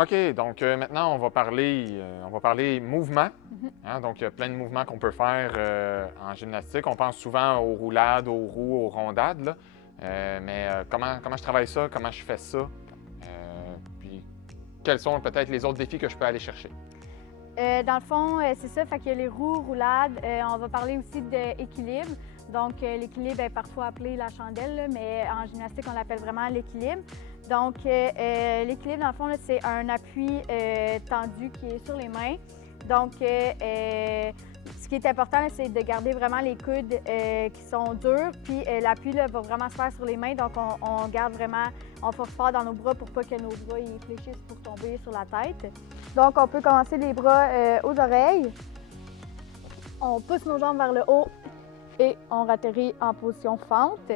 OK, donc maintenant, on va parler mouvement. Mhm. Hein, donc, il y a plein de mouvements qu'on peut faire en gymnastique. On pense souvent aux roulades, aux roues, aux rondades. Là. Comment je travaille ça? Comment je fais ça? Puis, quels sont peut-être les autres défis que je peux aller chercher? Dans le fond, c'est ça, fait qu'il y a les roues, roulades. On va parler aussi d'équilibre. Donc, l'équilibre est parfois appelé la chandelle, là, mais en gymnastique, on l'appelle vraiment l'équilibre. Donc, l'équilibre, dans le fond, là, c'est un appui tendu qui est sur les mains. Donc, ce qui est important, là, c'est de garder vraiment les coudes qui sont durs. Puis, l'appui là, va vraiment se faire sur les mains. Donc, on garde vraiment, on force fort dans nos bras pour pas que nos bras ils fléchissent pour tomber sur la tête. Donc, on peut commencer les bras aux oreilles. On pousse nos jambes vers le haut et on atterrit en position fente.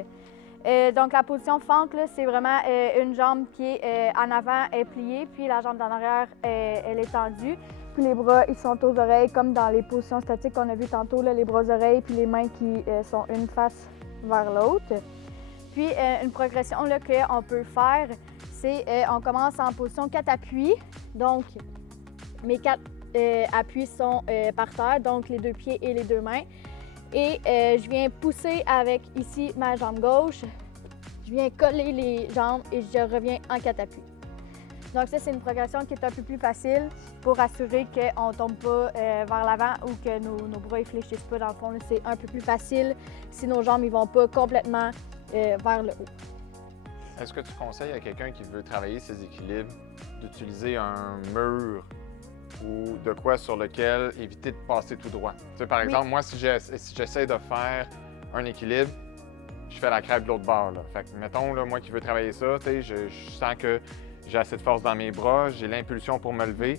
Donc, la position fente, là, c'est vraiment une jambe qui est en avant est pliée, puis la jambe d'en arrière, elle est tendue. Puis les bras, ils sont aux oreilles, comme dans les positions statiques qu'on a vues tantôt, là, les bras aux oreilles, puis les mains qui sont une face vers l'autre. Puis, une progression qu'on peut faire, c'est on commence en position 4 appuis. Donc, mes 4 appuis sont par terre, donc les 2 pieds et les 2 mains. Et je viens pousser avec ici ma jambe gauche. Je viens coller les jambes et je reviens en 4 appuis. Donc ça, c'est une progression qui est un peu plus facile pour assurer qu'on ne tombe pas vers l'avant ou que nos bras ne fléchissent pas. Dans le fond, c'est un peu plus facile si nos jambes ne vont pas complètement vers le haut. Est-ce que tu conseilles à quelqu'un qui veut travailler ses équilibres d'utiliser un mur ou de quoi sur lequel éviter de passer tout droit? Tu sais, par exemple, moi, si j'essaie de faire un équilibre, je fais la crêpe de l'autre bord. Là. Fait que, mettons, là, moi qui veux travailler ça, tu sais, je sens que j'ai assez de force dans mes bras, j'ai l'impulsion pour me lever,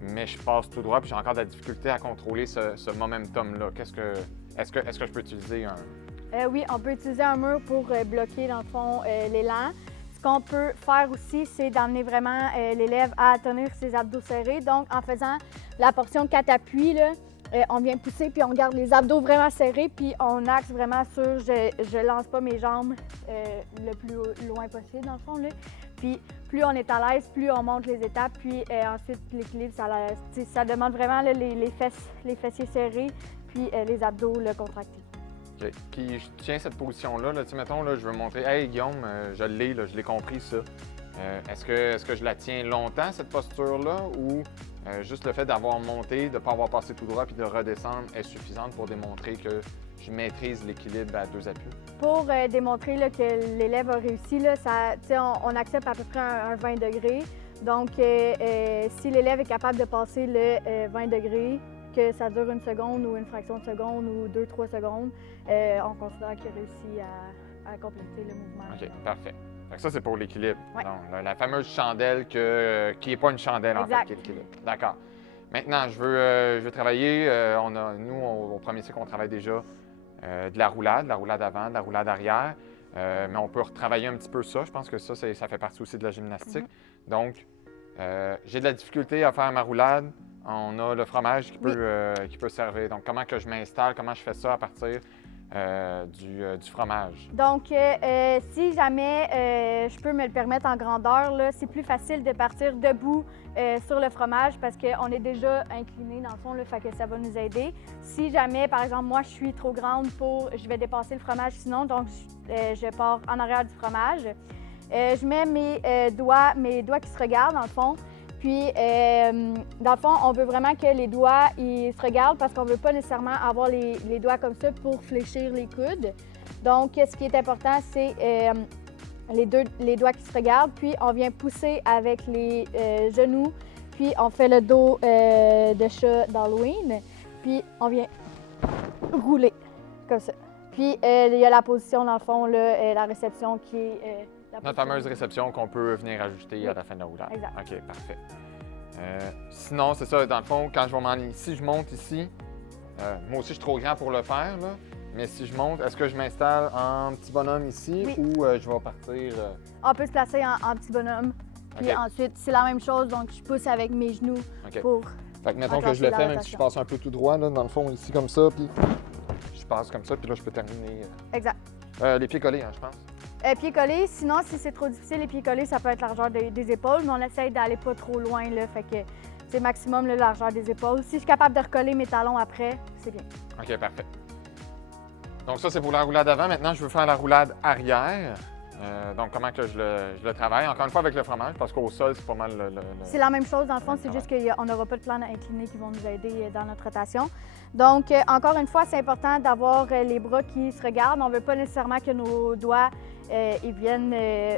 mais je passe tout droit puis j'ai encore de la difficulté à contrôler ce momentum-là. Est-ce que je peux utiliser un... Oui, on peut utiliser un mur pour bloquer, dans le fond, l'élan. Ce qu'on peut faire aussi, c'est d'emmener vraiment l'élève à tenir ses abdos serrés. Donc, en faisant la portion 4 appuis, là, on vient pousser puis on garde les abdos vraiment serrés puis on axe vraiment sur je lance pas mes jambes le plus loin possible, dans le fond. Là. Puis, plus on est à l'aise, plus on monte les étapes. Puis ensuite, l'équilibre, ça demande vraiment là, les fessiers serrés puis les abdos là, contractés. OK. Puis je tiens cette position-là. Là, mettons, là, je veux montrer. Hey Guillaume, je l'ai compris ça. Est-ce que je la tiens longtemps, cette posture-là, ou juste le fait d'avoir monté, de ne pas avoir passé tout droit puis de redescendre est suffisante pour démontrer que je maîtrise l'équilibre à 2 appuis? Pour démontrer là, que l'élève a réussi, là, on accepte à peu près un 20 degrés. Donc, si l'élève est capable de passer le 20 degrés, que ça dure 1 seconde ou une fraction de seconde ou 2-3 secondes, on considère qu'il a réussi à compléter le mouvement. OK, parfait. Fait que ça, c'est pour l'équilibre. Ouais. Donc, la fameuse chandelle qui n'est pas une chandelle, en fait, qui est l'équilibre. D'accord. Maintenant, je veux travailler. Nous, au premier cycle, on travaille déjà de la roulade avant, de la roulade arrière. Mais on peut retravailler un petit peu ça. Je pense que ça fait partie aussi de la gymnastique. Donc, j'ai de la difficulté à faire ma roulade. On a le fromage qui peut servir. Donc, comment que je m'installe, comment je fais ça à partir du fromage? Donc, si jamais je peux me le permettre en grandeur, là, c'est plus facile de partir debout sur le fromage parce qu'on est déjà incliné dans le fond, là, fait que ça va nous aider. Si jamais, par exemple, moi, je suis trop grande je vais dépasser le fromage sinon, donc je pars en arrière du fromage. Je mets mes doigts qui se regardent dans le fond. Puis, dans le fond, on veut vraiment que les doigts ils se regardent parce qu'on ne veut pas nécessairement avoir les doigts comme ça pour fléchir les coudes. Donc, ce qui est important, c'est les doigts qui se regardent. Puis, on vient pousser avec les genoux. Puis, on fait le dos de chat d'Halloween. Puis, on vient rouler comme ça. Puis, il y a la position, dans le fond, là, la réception qui est... Notre fameuse réception qu'on peut venir ajouter à la fin de la roulade. Exact. OK, parfait. Sinon, c'est ça, dans le fond, quand je vais m'enligner, si je monte ici, moi aussi, je suis trop grand pour le faire, là, mais si je monte, est-ce que je m'installe en petit bonhomme ici ou je vais partir... On peut se placer en petit bonhomme. Puis ensuite, c'est la même chose, donc je pousse avec mes genoux pour... Fait que mettons que je le fais, même si je passe un peu tout droit, là, dans le fond, ici, comme ça, puis je passe comme ça, puis là, je peux terminer... Exact. Les pieds collés, hein, je pense. Pieds collés. Sinon, si c'est trop difficile, les pieds collés, ça peut être la largeur des épaules, mais on essaye d'aller pas trop loin, là, fait que c'est maximum la largeur des épaules. Si je suis capable de recoller mes talons après, c'est bien. OK, parfait. Donc ça, c'est pour la roulade avant. Maintenant, je veux faire la roulade arrière. Donc, comment que je le travaille? Encore une fois, avec le fromage, parce qu'au sol, c'est pas mal C'est la même chose, dans le fond, c'est juste qu'on n'aura pas de plan incliné qui vont nous aider dans notre rotation. Donc, encore une fois, c'est important d'avoir les bras qui se regardent. On ne veut pas nécessairement que nos doigts ils viennent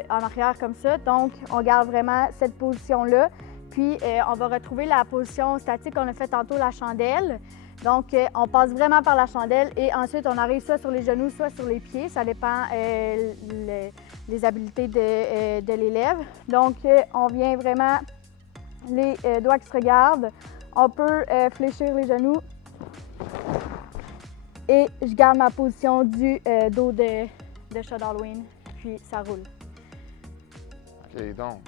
en arrière comme ça. Donc, on garde vraiment cette position-là. Puis, on va retrouver la position statique qu'on a fait tantôt, la chandelle. Donc, on passe vraiment par la chandelle et ensuite, on arrive soit sur les genoux, soit sur les pieds. Ça dépend les habiletés de l'élève. Donc, on vient vraiment les doigts qui se regardent. On peut fléchir les genoux. Et je garde ma position du dos de chat d'Halloween. Puis, ça roule. OK, donc,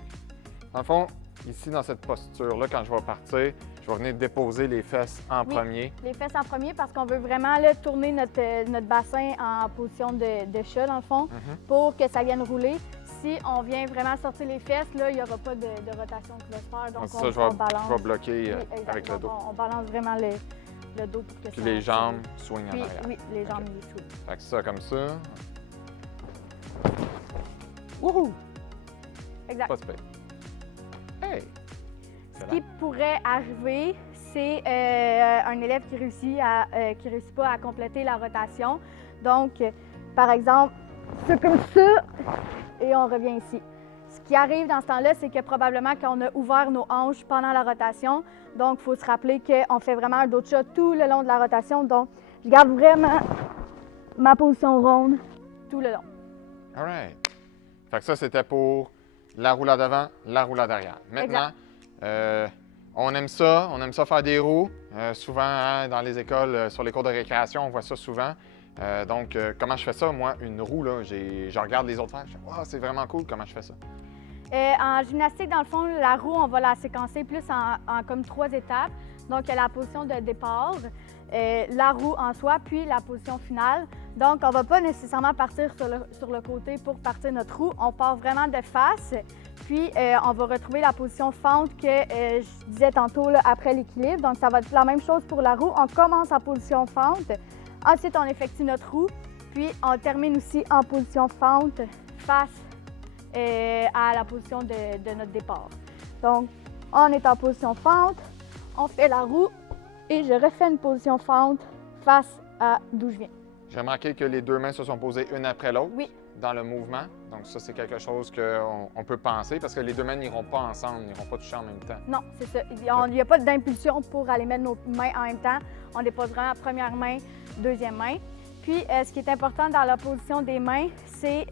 dans le fond, ici, dans cette posture-là, quand je vais partir, je vais venir déposer les fesses en premier. Les fesses en premier parce qu'on veut vraiment là, tourner notre bassin en position de chat, dans le fond, pour que ça vienne rouler. Si on vient vraiment sortir les fesses, là, il n'y aura pas de rotation qui va se faire. Donc, on balance. Je vais bloquer avec le dos. On balance vraiment le dos pour que puis les jambes swingent en arrière. Oui, les jambes les swingent. Fait que ça, comme ça. Wouhou! Exact. Pas de pire. Hey! Ce qui pourrait arriver, c'est un élève qui réussit pas à compléter la rotation. Donc, par exemple, c'est comme ça et on revient ici. Ce qui arrive dans ce temps-là, c'est que probablement qu'on a ouvert nos hanches pendant la rotation. Donc, il faut se rappeler qu'on fait vraiment un dos de chat tout le long de la rotation. Donc, je garde vraiment ma position ronde tout le long. All right. Fait que ça, c'était pour la roulade avant, la roulade arrière. Maintenant, on aime ça faire des roues. Souvent, hein, dans les écoles, sur les cours de récréation, on voit ça souvent. Donc, comment je fais ça? Moi, une roue, là, je regarde les autres faire. Je dis, wow, c'est vraiment cool, comment je fais ça? En gymnastique, dans le fond, la roue, on va la séquencer plus en comme 3 étapes. Donc, il y a la position de départ, la roue en soi, puis la position finale. Donc, on ne va pas nécessairement partir sur le côté pour partir notre roue. On part vraiment de face, puis on va retrouver la position fente que je disais tantôt là, après l'équilibre. Donc, ça va être la même chose pour la roue. On commence en position fente, ensuite on effectue notre roue, puis on termine aussi en position fente face à la position de notre départ. Donc, on est en position fente, on fait la roue et je refais une position fente face à d'où je viens. J'ai remarqué que les deux mains se sont posées une après l'autre dans le mouvement. Donc ça, c'est quelque chose qu'on peut penser parce que les deux mains n'iront pas ensemble, n'iront pas toucher en même temps. Non, c'est ça. Il n'y a pas d'impulsion pour aller mettre nos mains en même temps. On dépose vraiment première main, deuxième main. Puis, ce qui est important dans la position des mains, c'est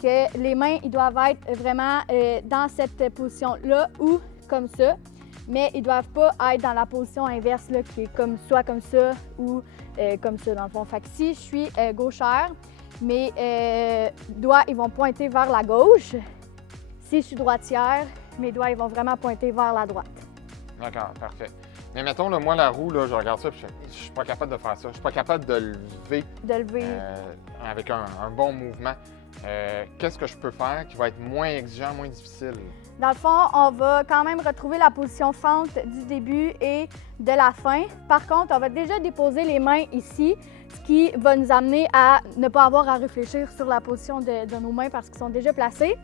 que les mains, ils doivent être vraiment dans cette position-là ou comme ça. Mais ils ne doivent pas être dans la position inverse, là, qui est soit comme ça ou comme ça, dans le fond. Fait que si je suis gauchère, mes doigts ils vont pointer vers la gauche. Si je suis droitière, mes doigts ils vont vraiment pointer vers la droite. D'accord, parfait. Mais mettons, là, moi, la roue, là, je regarde ça et je suis pas capable de faire ça. Je suis pas capable de lever, avec un bon mouvement. Qu'est-ce que je peux faire qui va être moins exigeant, moins difficile? Dans le fond, on va quand même retrouver la position fente du début et de la fin. Par contre, on va déjà déposer les mains ici, ce qui va nous amener à ne pas avoir à réfléchir sur la position de nos mains parce qu'ils sont déjà placés.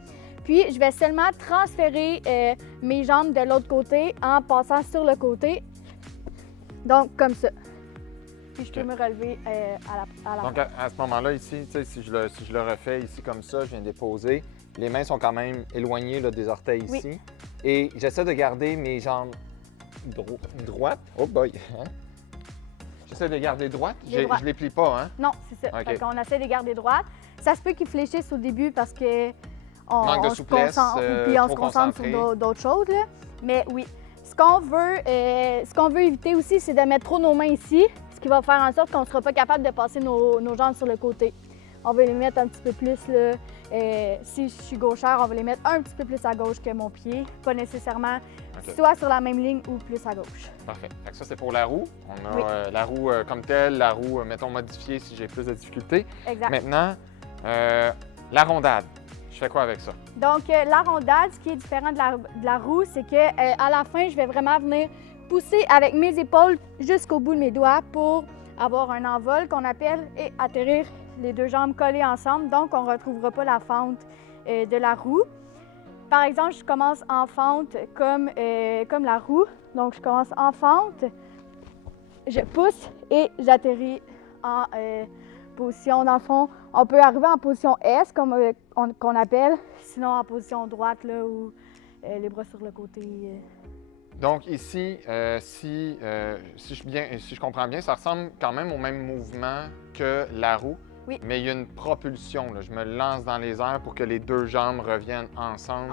Puis, je vais seulement transférer mes jambes de l'autre côté en passant sur le côté. Donc, comme ça. Puis, je peux me relever à la Donc, à ce moment-là, ici, si je le refais ici comme ça, je viens déposer. Les mains sont quand même éloignées là, des orteils ici. Et j'essaie de garder mes jambes droites. Oh boy! Hein? J'essaie de garder droites. Je ne les plie pas, hein? Non, c'est ça. Okay. Fait qu'on essaie de garder droite. Ça se peut qu'ils fléchissent au début parce que manque de souplesse, puis on se concentre sur d'autres choses. Là. Mais oui, ce qu'on veut éviter aussi, c'est de mettre trop nos mains ici, ce qui va faire en sorte qu'on ne sera pas capable de passer nos jambes sur le côté. On va les mettre un petit peu plus, là, si je suis gauchère, on va les mettre un petit peu plus à gauche que mon pied, pas nécessairement soit sur la même ligne ou plus à gauche. Parfait. Fait que ça, c'est pour la roue. On a la roue comme telle, la roue, mettons, modifiée si j'ai plus de difficultés. Exact. Maintenant, La rondade, je fais quoi avec ça? Donc, la rondade, ce qui est différent de la roue, c'est que à la fin, je vais vraiment venir pousser avec mes épaules jusqu'au bout de mes doigts pour avoir un envol qu'on appelle et atterrir les deux jambes collées ensemble. Donc, on ne retrouvera pas la fente de la roue. Par exemple, je commence en fente comme la roue. Donc, je commence en fente, je pousse et j'atterris en position. Dans le fond, on peut arriver en position S, comme qu'on appelle, sinon en position droite, là, ou les bras sur le côté. Donc ici, si je comprends bien, ça ressemble quand même au même mouvement que la roue, Oui. mais il y a une propulsion. Là. Je me lance dans les airs pour que les deux jambes reviennent ensemble.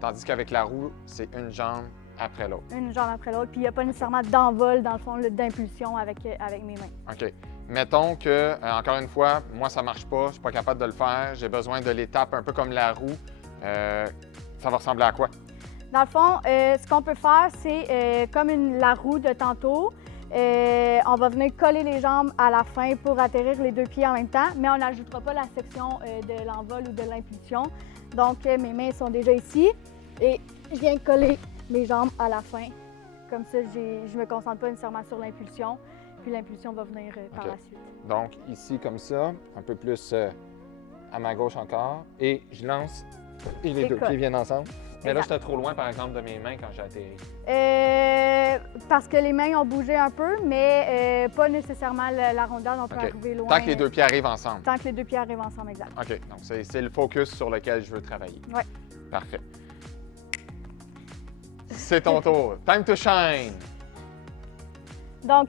Tandis qu'avec la roue, c'est une jambe après l'autre. Une jambe après l'autre, puis il n'y a pas nécessairement d'envol, dans le fond, d'impulsion avec mes mains. OK. Mettons que, encore une fois, moi, ça ne marche pas, je ne suis pas capable de le faire, j'ai besoin de l'étape un peu comme la roue. Ça va ressembler à quoi? Dans le fond, ce qu'on peut faire, c'est comme la roue de tantôt. On va venir coller les jambes à la fin pour atterrir les deux pieds en même temps, mais on n'ajoutera pas la section de l'envol ou de l'impulsion. Donc, mes mains sont déjà ici et je viens coller mes jambes à la fin. Comme ça, je ne me concentre pas nécessairement sur l'impulsion, puis l'impulsion va venir par la suite. Donc, ici, comme ça, un peu plus à ma gauche encore, et je lance et les deux pieds viennent ensemble. Mais là, j'étais trop loin, par exemple, de mes mains quand j'ai atterri. Parce que les mains ont bougé un peu, mais pas nécessairement la rondade, on peut arriver loin. Tant que les deux pieds arrivent ensemble. Tant que les deux pieds arrivent ensemble, exact. OK, donc c'est le focus sur lequel je veux travailler. Oui. Parfait. C'est ton tour. Time to shine! Donc,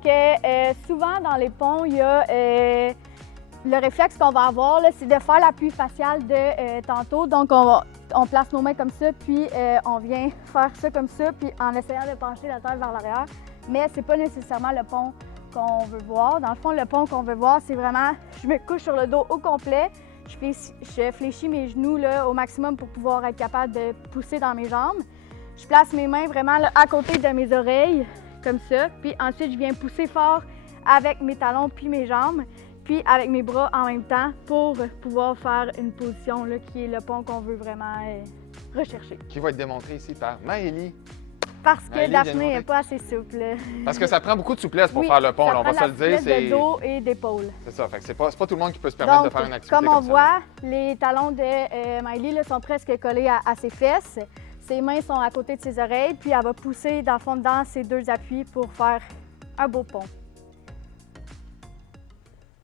souvent dans les ponts, il y a le réflexe qu'on va avoir, c'est de faire l'appui facial de tantôt. Donc, on place nos mains comme ça, puis on vient faire ça comme ça, puis en essayant de pencher la tête vers l'arrière. Mais ce n'est pas nécessairement le pont qu'on veut voir. Dans le fond, le pont qu'on veut voir, c'est vraiment, je me couche sur le dos au complet, je fléchis mes genoux là, au maximum pour pouvoir être capable de pousser dans mes jambes. Je place mes mains vraiment là, à côté de mes oreilles, comme ça. Puis ensuite, je viens pousser fort avec mes talons puis mes jambes, puis avec mes bras en même temps pour pouvoir faire une position là, qui est le pont qu'on veut vraiment rechercher. Qui va être démontré ici par Maëlie. Parce que Daphné n'est pas assez souple. Parce que ça prend beaucoup de souplesse pour faire le pont, là, on va se le dire. C'est de dos et d'épaule. C'est ça, fait que c'est pas tout le monde qui peut se permettre de faire une activité comme on voit, les talons de Maëlie là, sont presque collés à ses fesses. Ses mains sont à côté de ses oreilles, puis elle va pousser dans le fond dans ses deux appuis pour faire un beau pont.